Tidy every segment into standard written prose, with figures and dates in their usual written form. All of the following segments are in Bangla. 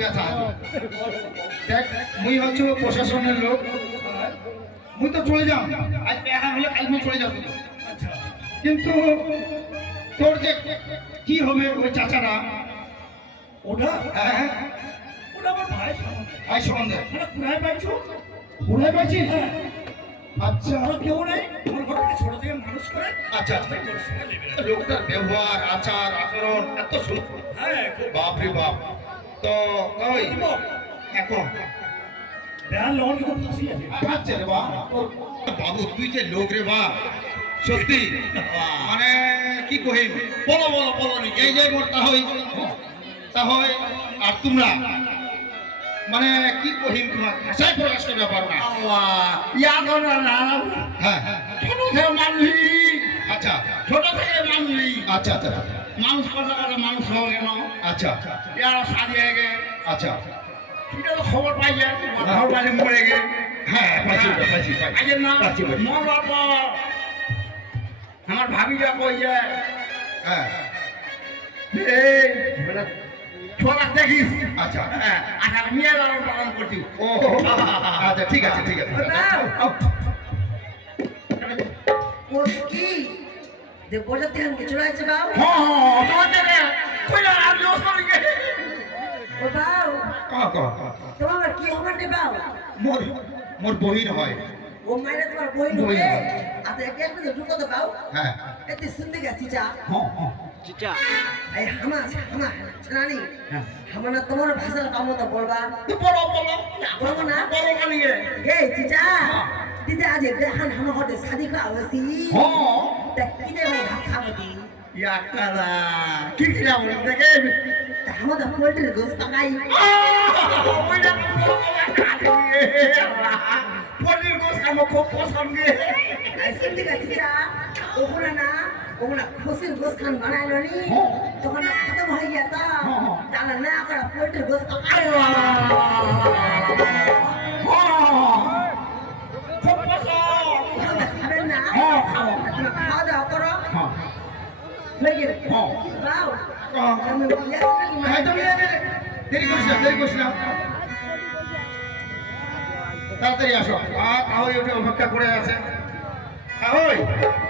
ব্যথা দেখ মুই হচ্ছে প্রশাসনের লোক মুই তো চলে যাম আজ এখন হলে কাল মুই চলে যাবো কিন্তু তোর যে কি হবে ওই চাচারা ওটা হ্যাঁ ওটা আমার ভাই সম্বন্ধে কোথায় পাইছো? কোথায় পাইছিস আচ্ছা আর কেউ নেই আমার ঘরটাকে ছোট থেকে মানুষ করে আচ্ছা আচ্ছা লোকটার ব্যবহার আচার আচরণ এত সুন্দর হ্যাঁ বাপ রে বাপ তো ওই এখন দেয়াল লোন খুব ফাঁসি আছে আচ্ছা রে বাপ বাবু তুই যে লোক রে বাপ সত্যি মানে কি কহিম বলো বলো বলো নি এই যে মোর তাহলে আর তোমরা মানে কি কহিম তোমার ভাষায় প্রকাশ করতে পারো না ইয়া করো না হ্যাঁ ছোট থেকে মানুষই আচ্ছা ছোট থেকে মানুষই আচ্ছা আচ্ছা মানুষ কথা কথা মানুষ হওয়া কেন আচ্ছা ইয়ারা সারিয়ে গে আচ্ছা সেটা তো খবর পাই যায় ঘর বাড়ি মরে গে হ্যাঁ পাইছি পাইছি আগে না পাইছি মা বাবা আমার ভাবিরা কই যায় হ্যাঁ এই বলে ছোলা দেখিস আচ্ছা হ্যাঁ আর মেয়ে লালন পালন করছি ও আচ্ছা ঠিক আছে ঠিক আছে ও কি যে বলে দেন কিছু আছে বাউ হ্যাঁ তোমাদের কইলা আর লোক গে ও বাউ ক তোমার কি হবে নে বাউ মোর মোর বহিন হয় ও মাইরে তোমার বই বই নুকে হয়। আতে একটু ঢুকো তো বাউ হ্যাঁ এতে শুনতে গেছি যা হ্যাঁ হ্যাঁ এই হামা ছানানি হামানা তোমার ভাষা কামো তো বলবা তুই বলো বলো বলবো না বলো কানিয়ে গে চিচা দিদা আজ দেখান হামা হতে শাদি কা হসি হ্যাঁ তা কি দেব ভাত খাবো দি ইয়াকালা কি কি না বলি দেখে তা হামা পোল্ট্রির গোস পাকাই ওইটা পনির গোস আমার খুব পছন্দ এই শুনতে গেছি যা ওখানে না ওখানে খুশির গোস খান বানাইলো নি তখন না খতম হয়ে গিয়া তা তাহলে না করে পোল্ট্রির গোস পাকাই খুব পছন্দ খাবেন না খাবো। তুমি খাওয়া দাওয়া করো হ্যাঁ হয়ে গেলে বাউ আমি বলি হ্যাঁ তুমি দেরি করিস না তাড়াতাড়ি আসো আর তাহলে ওটা অপেক্ষা করে আছে ওই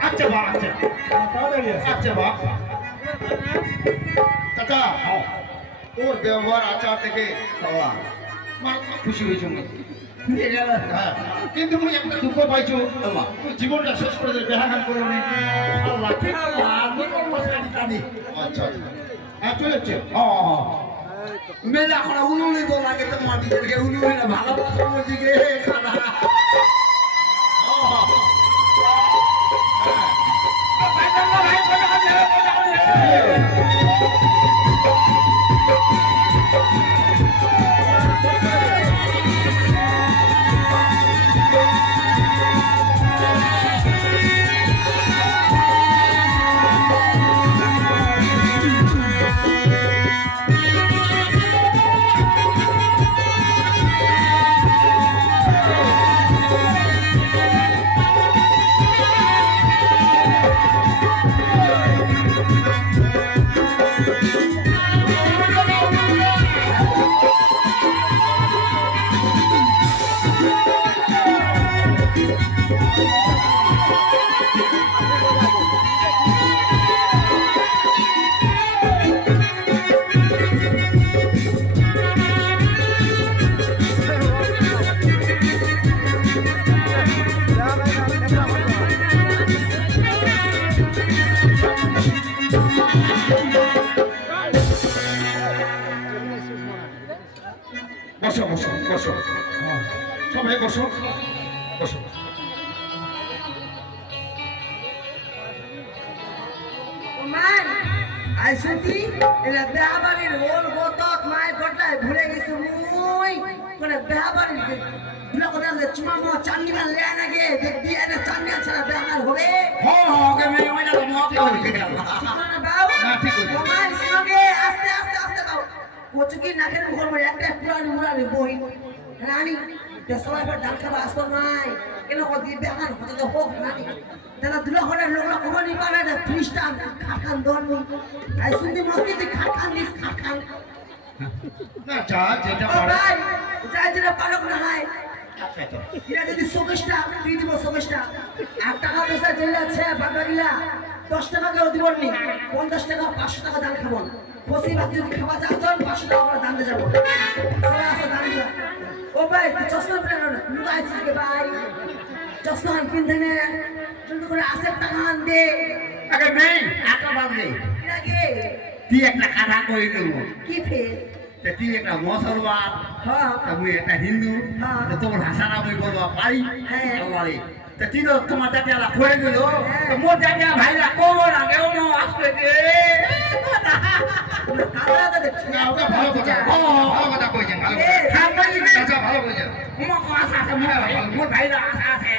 আচ্ছা বা আচ্ছা তাড়াতাড়ি আসো আচ্ছা বা চাচা তোর ব্যবহার আচার থেকে আমার খুশি হয়েছে হ্যাঁ কিন্তু মুই একটা দুঃখ পাইছো তুই জীবনটা শেষ করে দেবে বেহাখান করে নে আল্লাহ ঠিক আল্লাহ আমি কোন মশারি টানি আচ্ছা আচ্ছা হ্যাঁ চলে যাচ্ছে মেলা করা উনুনে তো লাগে তো মাটিদেরকে উনুনে না ভালোবাসার দিকে খানা বসো বসো বসো সবাই বসো বসো মান আই শুনতি এলা বেহাবাড়ির ওল গতক মাই গটলাই ভুলে গেছি মুই কোনে বেহাবাড়ির দুলা কথা চুমা মো চান্দি গান লে নাগে দেখবি এনে চান্দি ছাড়া বেহার হবে ওকে মেয়ে ওইটা তো মত হয়ে গেল না বাউ না, ঠিক আছে। মান শুনগে আস্তে আস্তে আস্তে বাউ কোচকি নাকের মুখর মে একটা পুরানি মুরানি বই রানী তে সবাই পর ডাল খাবা আসো নাই কেন কদি বেহার হতে তো হোক রানী তারা দুলা ঘরের লোকরা কমানি পারে না খ্রিস্টান খাখান ধর্ম আই শুনতি মসজিদে খাখান দিস খাখান না যা যেটা ও পারে ভাই যা যেটা পারক না হয় আচ্ছা তো এরা যদি 24টা তুই দিব 24টা 8 টাকা পয়সা জেলে আছে বাবারিলা 10 টাকা কেউ দিব নি 50 টাকা 500 টাকা দাম খাবো খুশি ভাত যদি খাওয়া যাও 500 টাকা করে দাম দিয়ে যাবো সবাই আসো দাম দিয়া ও ভাই তুই চশমা পরে লুকা আছিস কে ভাই চশমা কিনতে নে কিন্তু করে 80 টাকা আন দে আগে নেই একটা বাজে লাগে তুই একটা কথা কই দেবো কি ফের তুই একটা মুসলমান হ্যাঁ আমি একটা হিন্দু হ্যাঁ। তোর ভাষাটা আমি বলবো পারি হ্যাঁ। পারি তা তুই তো তোমার জাতীয়রা করে দিল মোর জাতীয় ভাইরা কোমর আগে অন্য আসবে কালা দেখছি না ওটা ভালো কথা ভালো কথা কইছেন ভালো চাচা ভালো কইছেন মোর ভাইরা আশা আছে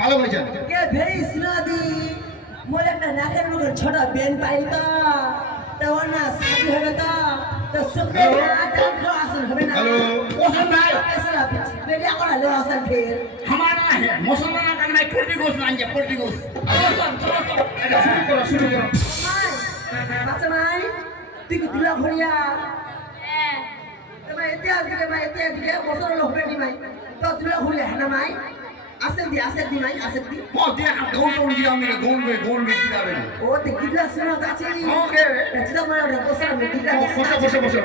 ভালো কইছেন কে ভেরি সুনাদি মোর একটা নাকের মুখে ছোট বেন পাই তো ওর না শাদি হবে তো শুক্রে না দেখো আসল হবে না হ্যালো ওসব নাই এসরা বেরিয়া করা লো আসল ফের हमारा है मुसलमान का नहीं पोल्ट्री गोश्त लाएंगे पोल्ट्री गोश्त এটা শুরু করো বাচ্চা মাই তুই কি দিলা ভরিয়া তোমার এতে দিকে বছর লোক বেটি মাই তো দিলা ভরিয়া হ্যাঁ মাই আসে দি মাই আসে দি बहुत देर हम गोल दिया मेरे गोल में दिया मैंने ও তে গিলা শোনা আছে ओके চিন্তা করে বসে বসো বসো বসো